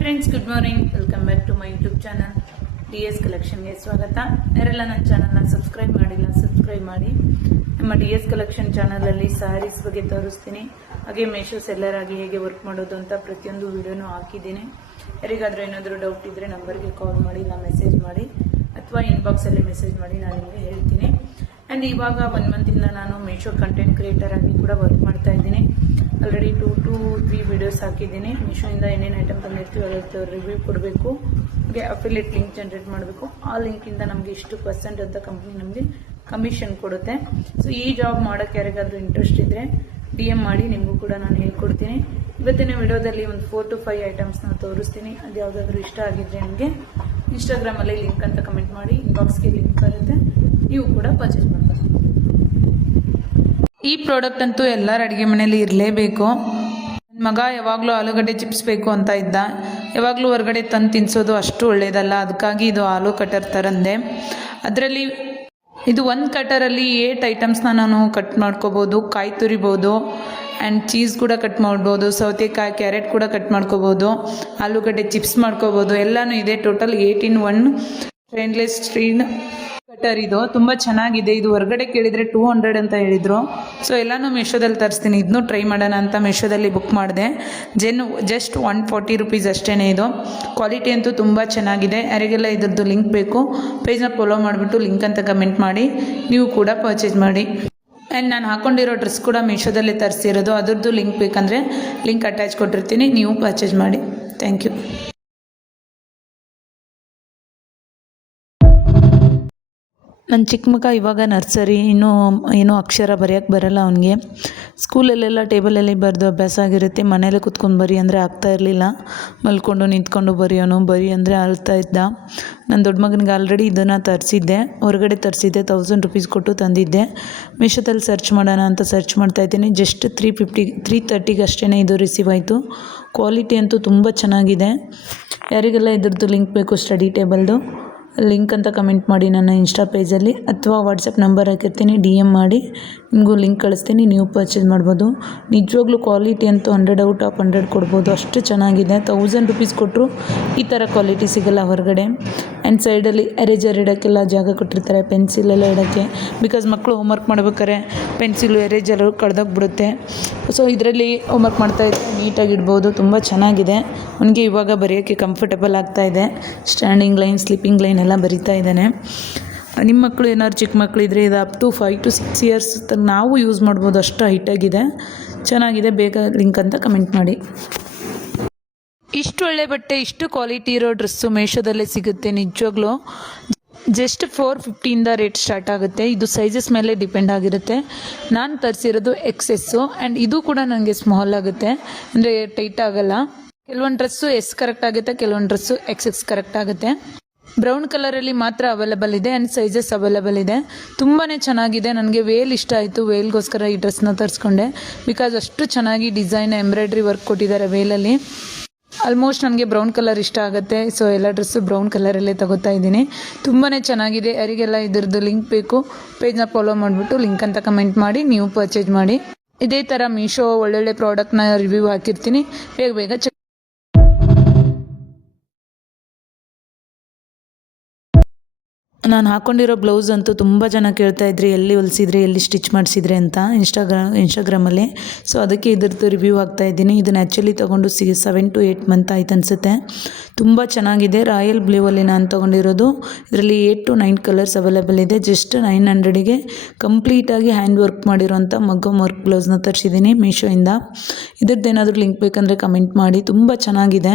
Friends, good morning. Welcome back to my YouTube channel DS ಕಲೆಕ್ಷನ್ಗೆ ಸ್ವಾಗತ. ಯಾರೆಲ್ಲ ನನ್ನ ಚಾನಲ್ನ ಸಬ್ಸ್ಕ್ರೈಬ್ ಮಾಡಿಲ್ಲ, ಸಬ್ಸ್ಕ್ರೈಬ್ ಮಾಡಿ. ನಮ್ಮ DS ಕಲೆಕ್ಷನ್ ಚಾನಲಲ್ಲಿ ಸ್ಯಾರೀಸ್ ಬಗ್ಗೆ ತೋರಿಸ್ತೀನಿ, ಹಾಗೆ ಮೇಶೋ ಸೆಲ್ಲರ್ ಆಗಿ ಹೇಗೆ ವರ್ಕ್ ಮಾಡೋದು ಅಂತ ಪ್ರತಿಯೊಂದು ವಿಡಿಯೋನು ಹಾಕಿದ್ದೀನಿ. ಯಾರಿಗಾದ್ರೂ ಏನಾದರೂ ಡೌಟ್ ಇದ್ರೆ ನಂಬರ್ಗೆ ಕಾಲ್ ಮಾಡಿ, ಇಲ್ಲ ಮೆಸೇಜ್ ಮಾಡಿ, ಅಥವಾ ಇನ್ಬಾಕ್ಸಲ್ಲಿ ಮೆಸೇಜ್ ಮಾಡಿ, ನಾನು ನಿಮಗೆ ಹೇಳ್ತೀನಿ. ಆ್ಯಂಡ್ ಇವಾಗ 1 ಮಂತಿಂದ ನಾನು ಮೇಶೋ ಕಂಟೆಂಟ್ ಕ್ರಿಯೇಟರ್ ಆಗಿ ಕೂಡ ವರ್ಕ್ ಮಾಡ್ತಾ ಇದ್ದೀನಿ. ಆಲ್ರೆಡಿ 2 to 3 ವಿಡಿಯೋಸ್ ಹಾಕಿದ್ದೀನಿ. ಮೀಶೋಯಿಂದ ಏನೇನು ಐಟಮ್ ತಂದಿರ್ತೀವಿ ಅದರ ರಿವ್ಯೂ ಕೊಡಬೇಕು, ಹಾಗೆ ಅಫಿಲಿಯೇಟ್ ಲಿಂಕ್ ಜನರೇಟ್ ಮಾಡಬೇಕು. ಆ ಲಿಂಕಿಂದ ನಮಗೆ ಇಷ್ಟು % ಅಂತ ಕಂಪ್ನಿ ನಮಗೆ ಕಮಿಷನ್ ಕೊಡುತ್ತೆ. ಸೊ ಈ ಜಾಬ್ ಮಾಡೋಕ್ಕೆ ಯಾರಿಗಾದ್ರೂ ಇಂಟ್ರೆಸ್ಟ್ ಇದ್ದರೆ DM ಮಾಡಿ, ನಿಮಗೂ ಕೂಡ ನಾನು ಹೇಳ್ಕೊಡ್ತೀನಿ. ಇವತ್ತಿನ ವಿಡಿಯೋದಲ್ಲಿ ಒಂದು 4 to 5 ಐಟಮ್ಸ್ನ ತೋರಿಸ್ತೀನಿ. ಅದು ಯಾವುದಾದ್ರೂ ಇಷ್ಟ ಆಗಿದ್ರೆ ನಿಮಗೆ ಇನ್ಸ್ಟಾಗ್ರಾಮಲ್ಲಿ ಲಿಂಕ್ ಅಂತ ಕಮೆಂಟ್ ಮಾಡಿ, ಇನ್ಬಾಕ್ಸ್ಗೆ ಲಿಂಕ್ ಬರುತ್ತೆ, ನೀವು ಕೂಡ ಪರ್ಚೇಸ್ ಮಾಡ್ತಾರೆ. ಈ ಪ್ರಾಡಕ್ಟ್ ಅಂತೂ ಎಲ್ಲರ ಅಡುಗೆ ಮನೆಯಲ್ಲಿ ಇರಲೇಬೇಕು. ನನ್ನ ಮಗ ಯಾವಾಗಲೂ ಆಲೂಗಡ್ಡೆ ಚಿಪ್ಸ್ ಬೇಕು ಅಂತ ಇದ್ದ. ಯಾವಾಗಲೂ ಹೊರಗಡೆ ತಂದು ತಿನ್ನಿಸೋದು ಅಷ್ಟು ಒಳ್ಳೆಯದಲ್ಲ, ಅದಕ್ಕಾಗಿ ಇದು ಆಲೂ ಕಟರ್ ತರಂದೆ. ಅದರಲ್ಲಿ ಇದು 1 ಕಟರಲ್ಲಿ 8 ಐಟಮ್ಸ್ನ ನಾನು ಕಟ್ ಮಾಡ್ಕೋಬೋದು, ಕಾಯಿ ತುರಿಬೋದು, ಆ್ಯಂಡ್ ಚೀಸ್ ಕೂಡ ಕಟ್ ಮಾಡ್ಬೋದು, ಸೌತೆಕಾಯಿ, ಕ್ಯಾರೆಟ್ ಕೂಡ ಕಟ್ ಮಾಡ್ಕೋಬೋದು, ಆಲೂಗಡ್ಡೆ ಚಿಪ್ಸ್ ಮಾಡ್ಕೋಬೋದು, ಎಲ್ಲನೂ ಇದೆ. Total 8 in 1 stainless steel cutter. ಇದು ತುಂಬ ಚೆನ್ನಾಗಿದೆ. ಇದು ಹೊರಗಡೆ ಕೇಳಿದರೆ 200 ಅಂತ ಹೇಳಿದರು. ಸೊ ಎಲ್ಲನೂ ಮೀಶೋದಲ್ಲಿ ತರಿಸ್ತೀನಿ. ಇದನ್ನೂ ಟ್ರೈ ಮಾಡೋಣ ಅಂತ ಮೀಶೋದಲ್ಲಿ ಬುಕ್ ಮಾಡಿದೆ. ಜಸ್ಟ್ 140 rupees ಅಷ್ಟೇ. ಇದು ಕ್ವಾಲಿಟಿ ಅಂತೂ ತುಂಬ ಚೆನ್ನಾಗಿದೆ. ಯಾರಿಗೆಲ್ಲ ಇದ್ರದ್ದು ಲಿಂಕ್ ಬೇಕು, ಪೇಜ್ನ ಫಾಲೋ ಮಾಡಿಬಿಟ್ಟು ಲಿಂಕ್ ಅಂತ ಕಮೆಂಟ್ ಮಾಡಿ, ನೀವು ಕೂಡ ಪರ್ಚೇಸ್ ಮಾಡಿ. ಆ್ಯಂಡ್ ನಾನು ಹಾಕ್ಕೊಂಡಿರೋ ಡ್ರೆಸ್ ಕೂಡ ಮೀಶೋದಲ್ಲೇ ತರಿಸಿರೋದು. ಅದ್ರದ್ದು ಲಿಂಕ್ ಬೇಕಂದರೆ ಲಿಂಕ್ ಅಟ್ಯಾಚ್ ಕೊಟ್ಟಿರ್ತೀನಿ, ನೀವು ಪರ್ಚೇಸ್ ಮಾಡಿ. Thank you. ನನ್ನ ಚಿಕ್ಕ ಮಗ ಇವಾಗ ನರ್ಸರಿ, ಇನ್ನೂ ಅಕ್ಷರ ಬರೆಯೋಕ್ಕೆ ಬರಲ್ಲ ಅವನಿಗೆ. ಸ್ಕೂಲಲ್ಲೆಲ್ಲ ಟೇಬಲಲ್ಲಿ ಬರೆದು ಅಭ್ಯಾಸ ಆಗಿರುತ್ತೆ. ಮನೇಲೆ ಕುತ್ಕೊಂಡು ಬರಿ ಅಂದರೆ ಆಗ್ತಾ ಇರಲಿಲ್ಲ. ಮಲ್ಕೊಂಡು ನಿಂತ್ಕೊಂಡು ಬರಿ ಅಂದರೆ ಅಳ್ತಾ ಇದ್ದ. ನನ್ನ ದೊಡ್ಡ ಮಗನಿಗೆ ಆಲ್ರೆಡಿ ಇದನ್ನು ತರಿಸಿದ್ದೆ, ಹೊರಗಡೆ ತರಿಸಿದ್ದೆ, 1000 rupees ಕೊಟ್ಟು ತಂದಿದ್ದೆ. ಮೀಶೋದಲ್ಲಿ ಸರ್ಚ್ ಮಾಡೋಣ ಅಂತ ಸರ್ಚ್ ಮಾಡ್ತಾಯಿದ್ದೀನಿ. ಜಸ್ಟ್ 330 ಅಷ್ಟೇ ಇದು ರಿಸೀವ್ ಆಯಿತು. ಕ್ವಾಲಿಟಿ ಅಂತೂ ತುಂಬ ಚೆನ್ನಾಗಿದೆ. ಯಾರಿಗೆಲ್ಲ ಇದ್ರದ್ದು ಲಿಂಕ್ ಬೇಕು ಸ್ಟಡಿ ಟೇಬಲ್ದು, ಲಿಂಕ್ ಅಂತ ಕಮೆಂಟ್ ಮಾಡಿ ನನ್ನ ಇನ್ಸ್ಟಾ ಪೇಜಲ್ಲಿ, ಅಥವಾ ವಾಟ್ಸಪ್ ನಂಬರ್ ಹಾಕಿರ್ತೀನಿ, DM ಮಾಡಿ, ನಿಮಗೂ ಲಿಂಕ್ ಕಳಿಸ್ತೀನಿ, ನೀವು ಪರ್ಚೇಸ್ ಮಾಡ್ಬೋದು. ನಿಜವಾಗ್ಲೂ ಕ್ವಾಲಿಟಿ ಅಂತೂ 100 out of 100 ಕೊಡ್ಬೋದು, ಅಷ್ಟು ಚೆನ್ನಾಗಿದೆ. 1000 rupees ಕೊಟ್ಟರು ಈ ಥರ ಕ್ವಾಲಿಟಿ ಸಿಗೋಲ್ಲ ಹೊರಗಡೆ. ಆ್ಯಂಡ್ ಸೈಡಲ್ಲಿ ಎರೇಜರ್ ಇಡೋಕ್ಕೆಲ್ಲ ಜಾಗ ಕೊಟ್ಟಿರ್ತಾರೆ, ಪೆನ್ಸಿಲೆಲ್ಲ ಇಡೋಕ್ಕೆ. ಬಿಕಾಸ್ ಮಕ್ಕಳು ಹೋಮ್ವರ್ಕ್ ಮಾಡ್ಬೇಕಾದ್ರೆ ಪೆನ್ಸಿಲು ಎರೇಜರು ಕಳೆದೋಗ್ಬಿಡುತ್ತೆ. ಸೊ ಇದರಲ್ಲಿ ಹೋಮ್ವರ್ಕ್ ಮಾಡ್ತಾಯಿದ್ರೆ ನೀಟಾಗಿ ಇಡ್ಬೋದು. ತುಂಬ ಚೆನ್ನಾಗಿದೆ. ಅವನಿಗೆ ಇವಾಗ ಬರೆಯೋಕ್ಕೆ ಕಂಫರ್ಟಬಲ್ ಆಗ್ತಾಯಿದೆ. ಸ್ಟ್ಯಾಂಡಿಂಗ್ ಲೈನ್, ಸ್ಲೀಪಿಂಗ್ ಲೈನ್ ಎಲ್ಲ ಬರಿತಾ ಇದ್ದಾನೆ. ನಿಮ್ಮ ಮಕ್ಕಳು ಏನಾದ್ರು ಚಿಕ್ಕ ಮಕ್ಕಳು ಇದ್ದರೆ ಇದು ಅಪ್ ಟು 5 to 6 years ನಾವು ಯೂಸ್ ಮಾಡ್ಬೋದು, ಅಷ್ಟು ಹೈಟಾಗಿದೆ, ಚೆನ್ನಾಗಿದೆ. ಬೇಗ ಲಿಂಕ್ ಅಂತ ಕಮೆಂಟ್ ಮಾಡಿ. ಇಷ್ಟು ಒಳ್ಳೆ ಬಟ್ಟೆ, ಇಷ್ಟು ಕ್ವಾಲಿಟಿ ಇರೋ ಡ್ರೆಸ್ಸು ಮೀಶೋದಲ್ಲೇ ಸಿಗುತ್ತೆ. ನಿಜವಾಗ್ಲೂ ಜಸ್ಟ್ 450 ರೇಟ್ ಸ್ಟಾರ್ಟ್ ಆಗುತ್ತೆ. ಇದು ಸೈಜಸ್ ಮೇಲೆ ಡಿಪೆಂಡ್ ಆಗಿರುತ್ತೆ. ನಾನು ತರಿಸಿರೋದು XS, ಆ್ಯಂಡ್ ಇದು ಕೂಡ ನನಗೆ ಸ್ಮಾಲ್ ಆಗುತ್ತೆ, ಅಂದರೆ ಟೈಟ್ ಆಗೋಲ್ಲ. ಕೆಲವೊಂದು ಡ್ರೆಸ್ಸು S ಕರೆಕ್ಟ್ ಆಗುತ್ತೆ, ಕೆಲವೊಂದು ಡ್ರೆಸ್ಸು XS ಕರೆಕ್ಟ್ ಆಗುತ್ತೆ. ಬ್ರೌನ್ ಕಲರಲ್ಲಿ ಮಾತ್ರ ಅವೈಲೇಬಲ್ ಇದೆ, ಆ್ಯಂಡ್ ಸೈಜಸ್ ಅವೈಲೇಬಲ್ ಇದೆ. ತುಂಬಾ ಚೆನ್ನಾಗಿದೆ. ನನಗೆ ವೇಲ್ ಇಷ್ಟ ಆಯಿತು. ವೇಲ್ಗೋಸ್ಕರ ಈ ಡ್ರೆಸ್ನ ತರಿಸ್ಕೊಂಡೆ. ಬಿಕಾಸ್ ಅಷ್ಟು ಚೆನ್ನಾಗಿ ಡಿಸೈನ್, ಎಂಬ್ರಾಯ್ಡ್ರಿ ವರ್ಕ್ ಕೊಟ್ಟಿದ್ದಾರೆ ವೇಲಲ್ಲಿ. ಆಲ್ಮೋಸ್ಟ್ ನನಗೆ ಬ್ರೌನ್ ಕಲರ್ ಇಷ್ಟ ಆಗುತ್ತೆ. ಸೊ ಎಲ್ಲ ಡ್ರೆಸ್ಸು ಬ್ರೌನ್ ಕಲರಲ್ಲೇ ತಗೋತಾ ಇದ್ದೀನಿ. ತುಂಬಾ ಚೆನ್ನಾಗಿದೆ. ಯಾರಿಗೆಲ್ಲ ಇದ್ರದ್ದು ಲಿಂಕ್ ಬೇಕು, ಪೇಜ್ನ ಫಾಲೋ ಮಾಡಿಬಿಟ್ಟು ಲಿಂಕ್ ಅಂತ ಕಮೆಂಟ್ ಮಾಡಿ, ನೀವು ಪರ್ಚೇಸ್ ಮಾಡಿ. ಇದೇ ಥರ ಮೀಶೋ ಒಳ್ಳೊಳ್ಳೆ ಪ್ರಾಡಕ್ಟ್ನ ರಿವ್ಯೂ ಹಾಕಿರ್ತೀನಿ. ಬೇಗ ಚೆಕ್. ನಾನು ಹಾಕ್ಕೊಂಡಿರೋ ಬ್ಲೌಸ್ ಅಂತೂ ತುಂಬ ಜನ ಕೇಳ್ತಾಯಿದ್ರಿ, ಎಲ್ಲಿ ಹೊಲಿಸಿದ್ರಿ, ಎಲ್ಲಿ ಸ್ಟಿಚ್ ಮಾಡಿಸಿದ್ರಿ ಅಂತ ಇನ್ಸ್ಟಾಗ್ರಾಮಲ್ಲಿ. ಸೊ ಅದಕ್ಕೆ ಇದ್ರದ್ದು ರಿವ್ಯೂ ಹಾಕ್ತಾಯಿದ್ದೀನಿ. ಇದನ್ನು ಆ್ಯಕ್ಚುಲಿ ತೊಗೊಂಡು 7 to 8 ಮಂತ್ ಆಯ್ತು ಅನಿಸುತ್ತೆ. ತುಂಬ ಚೆನ್ನಾಗಿದೆ. ರಾಯಲ್ ಬ್ಲೂವಲ್ಲಿ ನಾನು ತೊಗೊಂಡಿರೋದು. ಇದರಲ್ಲಿ 8 to 9 ಕಲರ್ಸ್ ಅವೈಲೇಬಲ್ ಇದೆ. ಜಸ್ಟ್ 900ಗೆ ಕಂಪ್ಲೀಟಾಗಿ ಹ್ಯಾಂಡ್ ವರ್ಕ್ ಮಾಡಿರೋಂಥ ಮಗ್ಗಮ್ ವರ್ಕ್ ಬ್ಲೌಸ್ನ ತರಿಸಿದ್ದೀನಿ ಮೀಶೋಯಿಂದ. ಇದ್ರದ್ದು ಏನಾದರೂ ಲಿಂಕ್ ಬೇಕಂದರೆ ಕಮೆಂಟ್ ಮಾಡಿ. ತುಂಬ ಚೆನ್ನಾಗಿದೆ.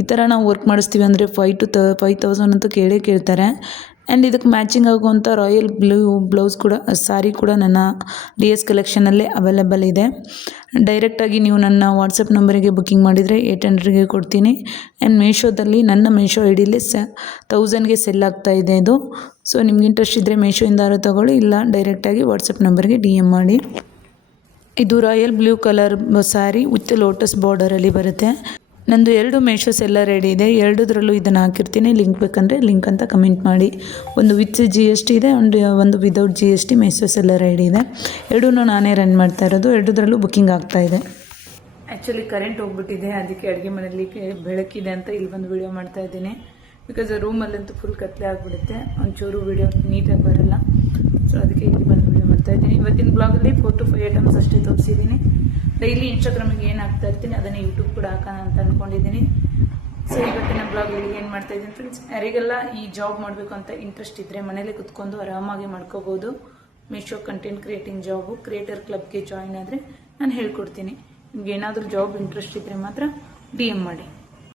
ಈ ಥರ ನಾವು ವರ್ಕ್ ಮಾಡಿಸ್ತೀವಿ ಅಂದರೆ 5,000 ಅಂತೂ ಕೇಳ್ತಾರೆ. ಆ್ಯಂಡ್ ಇದಕ್ಕೆ ಮ್ಯಾಚಿಂಗ್ ಆಗುವಂಥ ರಾಯಲ್ ಬ್ಲೂ ಬ್ಲೌಸ್ ಕೂಡ, ಸ್ಯಾರಿ ಕೂಡ ನನ್ನ DS ಕಲೆಕ್ಷನಲ್ಲೇ ಅವೈಲೇಬಲ್ ಇದೆ. ಡೈರೆಕ್ಟಾಗಿ ನೀವು ನನ್ನ ವಾಟ್ಸಪ್ ನಂಬರಿಗೆ ಬುಕ್ಕಿಂಗ್ ಮಾಡಿದರೆ 800ಗೆ ಕೊಡ್ತೀನಿ. ಆ್ಯಂಡ್ ಮೀಶೋದಲ್ಲಿ ನನ್ನ ಮೀಶೋ ಐಡಿಲಿ 1000ಗೆ ಸೆಲ್ ಆಗ್ತಾಯಿದೆ ಇದು. ಸೊ ನಿಮ್ಗೆ ಇಂಟ್ರೆಸ್ಟ್ ಇದ್ದರೆ ಮೀಶೋಯಿಂದಾರು ತೊಗೊಳ್ಳಿ, ಇಲ್ಲ ಡೈರೆಕ್ಟಾಗಿ ವಾಟ್ಸಪ್ ನಂಬರ್ಗೆ DM ಮಾಡಿ. ಇದು royal blue colour sari with lotus ಬಾರ್ಡರಲ್ಲಿ ಬರುತ್ತೆ. ನಂದು 2 ಮೀಶೋ ಸೆಲ್ಲರ್ ಐಡಿ ಇದೆ. 2ದರಲ್ಲೂ ಇದನ್ನು ಹಾಕಿರ್ತೀನಿ. ಲಿಂಕ್ ಬೇಕಂದರೆ ಲಿಂಕ್ ಅಂತ ಕಮೆಂಟ್ ಮಾಡಿ. ಒಂದು ವಿತ್ GST ಇದೆ, ಒಂದು without GST Meesho seller ID ಇದೆ. 2 ನಾನೇ ರನ್ ಮಾಡ್ತಾ ಇರೋದು. 2ದರಲ್ಲೂ ಬುಕ್ಕಿಂಗ್ ಆಗ್ತಾಯಿದೆ. ಆ್ಯಕ್ಚುಲಿ ಕರೆಂಟ್ ಹೋಗ್ಬಿಟ್ಟಿದೆ, ಅದಕ್ಕೆ ಅಡುಗೆ ಮನೆಯಲ್ಲಿ ಬೆಳಕಿದೆ ಅಂತ ಇಲ್ಲಿ ಬಂದು ವಿಡಿಯೋ ಮಾಡ್ತಾ ಇದ್ದೀನಿ. ಬಿಕಾಸ್ ರೂಮಲ್ಲಂತೂ ಫುಲ್ ಕತ್ಲೆ ಆಗಿಬಿಡುತ್ತೆ, ಒಂಚೂರು ವಿಡಿಯೋ ನೀಟಾಗಿ ಬರಲ್ಲ. ಸೊ ಅದಕ್ಕೆ ಇಲ್ಲಿ ಬಂದು ವಿಡಿಯೋ ಮಾಡ್ತಾ ಇದ್ದೀನಿ. ಇವತ್ತಿನ ಬ್ಲಾಗಲ್ಲಿ 4 to 5 ಐಟಮ್ಸ್ ಅಷ್ಟೇ ತೋರಿಸಿದ್ದೀನಿ. ಡೈಲಿ ಇನ್ಸ್ಟಾಗ್ರಾಮಿಗೆ ಏನು ಹಾಕ್ತಾ ಇರ್ತೀನಿ ಅದನ್ನು ಯೂಟ್ಯೂಬ್ ಕೂಡ ಹಾಕೋಣ ಅಂತ ಅಂದ್ಕೊಂಡಿದ್ದೀನಿ. ಸೊ ಇವತ್ತಿನ ಬ್ಲಾಗಲ್ಲಿ ಏನು ಮಾಡ್ತಾ ಇದ್ದೀನಿ ಫ್ರೆಂಡ್ಸ್, ಯಾರಿಗೆಲ್ಲ ಈ ಜಾಬ್ ಮಾಡಬೇಕು ಅಂತ ಇಂಟ್ರೆಸ್ಟ್ ಇದ್ದರೆ ಮನೇಲಿ ಕುತ್ಕೊಂಡು ಆರಾಮಾಗಿ ಮಾಡ್ಕೋಬೋದು. Meesho content creating job, creator ಕ್ಲಬ್ಗೆ ಜಾಯಿನ್ ಆದರೆ ನಾನು ಹೇಳ್ಕೊಡ್ತೀನಿ. ನಿಮ್ಗೆ ಏನಾದರೂ ಜಾಬ್ ಇಂಟ್ರೆಸ್ಟ್ ಇದ್ದರೆ ಮಾತ್ರ DM ಮಾಡಿ.